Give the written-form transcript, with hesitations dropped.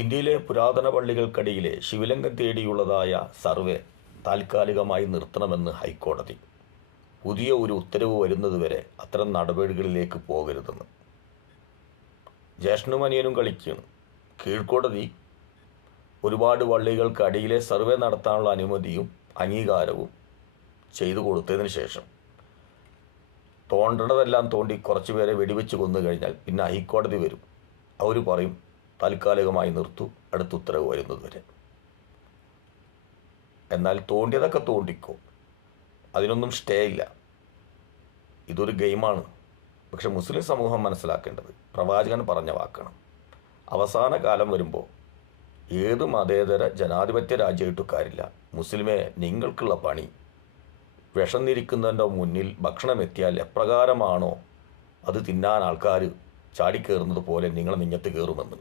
ഇന്ത്യയിലെ പുരാതന പള്ളികൾക്കടിയിലെ ശിവലിംഗം തേടിയുള്ളതായ സർവേ താൽക്കാലികമായി നിർത്തണമെന്ന് ഹൈക്കോടതി. പുതിയ ഒരു ഉത്തരവ് വരുന്നതുവരെ അത്തരം നടപടികളിലേക്ക് പോകരുതെന്ന്. ജ്യേഷ്ഠനും അനിയനും കളിക്കുകയാണ്. കീഴ്ക്കോടതി ഒരുപാട് പള്ളികൾക്ക് അടിയിലെ സർവേ നടത്താനുള്ള അനുമതിയും അംഗീകാരവും ചെയ്തു കൊടുത്തതിന് ശേഷം തോണ്ടേണ്ടതെല്ലാം തോണ്ടി കുറച്ച് പേരെ വെടിവെച്ച് കൊന്നു കഴിഞ്ഞാൽ പിന്നെ ഹൈക്കോടതി വരും. അവർ പറയും താൽക്കാലികമായി നിർത്തു, അടുത്ത ഉത്തരവ് വരുന്നതുവരെ. എന്നാൽ തോണ്ടിയതൊക്കെ തോണ്ടിക്കോ, അതിനൊന്നും സ്റ്റേ ഇല്ല. ഇതൊരു ഗെയിമാണ്. പക്ഷെ മുസ്ലിം സമൂഹം മനസ്സിലാക്കേണ്ടത് പ്രവാചകൻ പറഞ്ഞ വാക്കാണ്. അവസാന കാലം വരുമ്പോൾ ഏത് മതേതര ജനാധിപത്യ രാജ്യമായിട്ടും കാര്യമില്ല, മുസ്ലിമെ നിങ്ങൾക്കുള്ള പണി വിശന്നിരിക്കുന്നതിൻ്റെ മുന്നിൽ ഭക്ഷണം എത്തിയാൽ എപ്രകാരമാണോ അത് തിന്നാൻ ആൾക്കാർ ചാടിക്കയറുന്നത് പോലെ നിങ്ങളെ നെഞ്ഞത്ത് കയറുമെന്ന്.